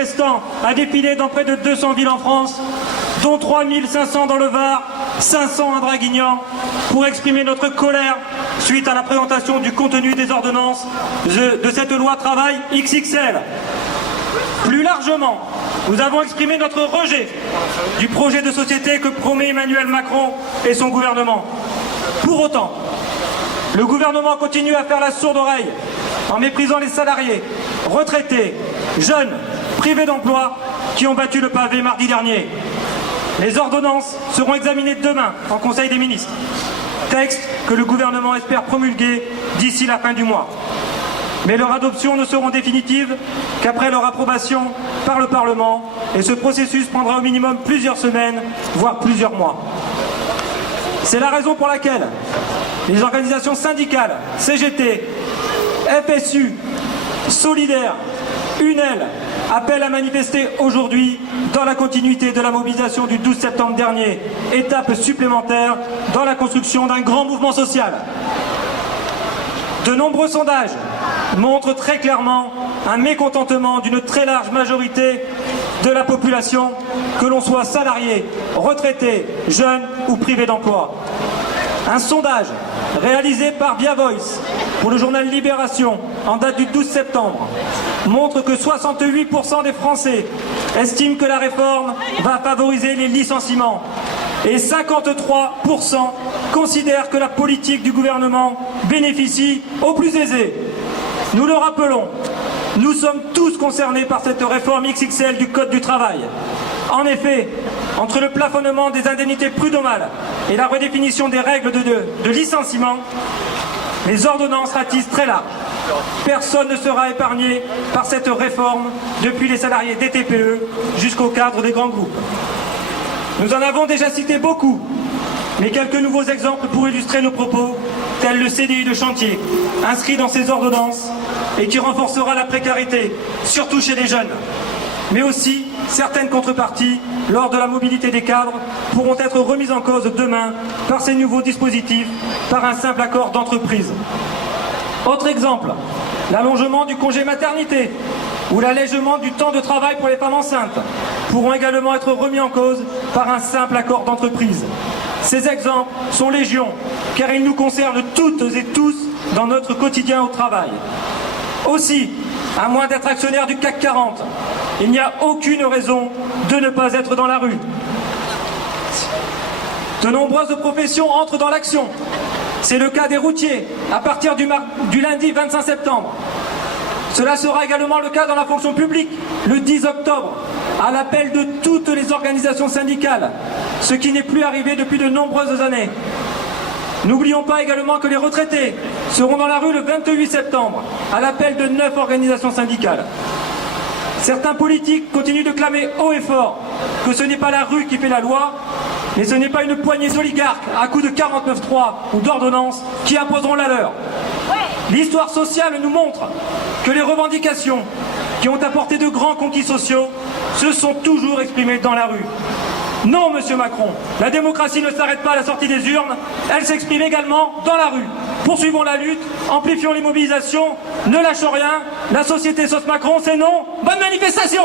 manifestants a défilé dans près de 200 villes en France, dont 3500 dans le Var, 500 à Draguignan, pour exprimer notre colère suite à la présentation du contenu des ordonnances de cette loi travail XXL. Plus largement, nous avons exprimé notre rejet du projet de société que promet Emmanuel Macron et son gouvernement. Pour autant, le gouvernement continue à faire la sourde oreille en méprisant les salariés, retraités, jeunes, privés d'emploi qui ont battu le pavé mardi dernier. Les ordonnances seront examinées demain en Conseil des ministres, texte que le gouvernement espère promulguer d'ici la fin du mois. Mais leur adoption ne sera définitive qu'après leur approbation par le Parlement, et ce processus prendra au minimum plusieurs semaines, voire plusieurs mois. C'est la raison pour laquelle les organisations syndicales, CGT, FSU, Solidaires, UNEL, appellent à manifester aujourd'hui dans la continuité de la mobilisation du 12 septembre dernier, étape supplémentaire dans la construction d'un grand mouvement social. De nombreux sondages montrent très clairement un mécontentement d'une très large majorité de la population, que l'on soit salarié, retraité, jeune ou privé d'emploi. Un sondage réalisé par Via Voice pour le journal Libération en date du 12 septembre montre que 68% des Français estiment que la réforme va favoriser les licenciements et 53% considèrent que la politique du gouvernement bénéficie aux plus aisés. Nous le rappelons, nous sommes tous concernés par cette réforme XXL du Code du travail. En effet, entre le plafonnement des indemnités prud'homales et la redéfinition des règles de licenciement, les ordonnances ratissent très large. Personne ne sera épargné par cette réforme, depuis les salariés des TPE jusqu'au cadre des grands groupes. Nous en avons déjà cité beaucoup, mais quelques nouveaux exemples pour illustrer nos propos, tel le CDI de chantier, inscrit dans ces ordonnances et qui renforcera la précarité, surtout chez les jeunes. Mais aussi, certaines contreparties, lors de la mobilité des cadres, pourront être remises en cause demain par ces nouveaux dispositifs, par un simple accord d'entreprise. Autre exemple, l'allongement du congé maternité ou l'allègement du temps de travail pour les femmes enceintes pourront également être remis en cause par un simple accord d'entreprise. Ces exemples sont légion, car ils nous concernent toutes et tous dans notre quotidien au travail. Aussi, à moins d'être actionnaire du CAC 40, il n'y a aucune raison de ne pas être dans la rue. De nombreuses professions entrent dans l'action. C'est le cas des routiers, à partir du lundi 25 septembre. Cela sera également le cas dans la fonction publique, le 10 octobre, à l'appel de toutes les organisations syndicales, ce qui n'est plus arrivé depuis de nombreuses années. N'oublions pas également que les retraités seront dans la rue le 28 septembre, à l'appel de 9 organisations syndicales. Certains politiques continuent de clamer haut et fort que ce n'est pas la rue qui fait la loi, mais ce n'est pas une poignée d'oligarques à coups de 49.3 ou d'ordonnances qui imposeront la leur. L'histoire sociale nous montre que les revendications qui ont apporté de grands conquis sociaux se sont toujours exprimées dans la rue. Non, monsieur Macron, la démocratie ne s'arrête pas à la sortie des urnes, elle s'exprime également dans la rue. Poursuivons la lutte, amplifions les mobilisations, ne lâchons rien, la société sauce Macron, c'est non, bonne manifestation!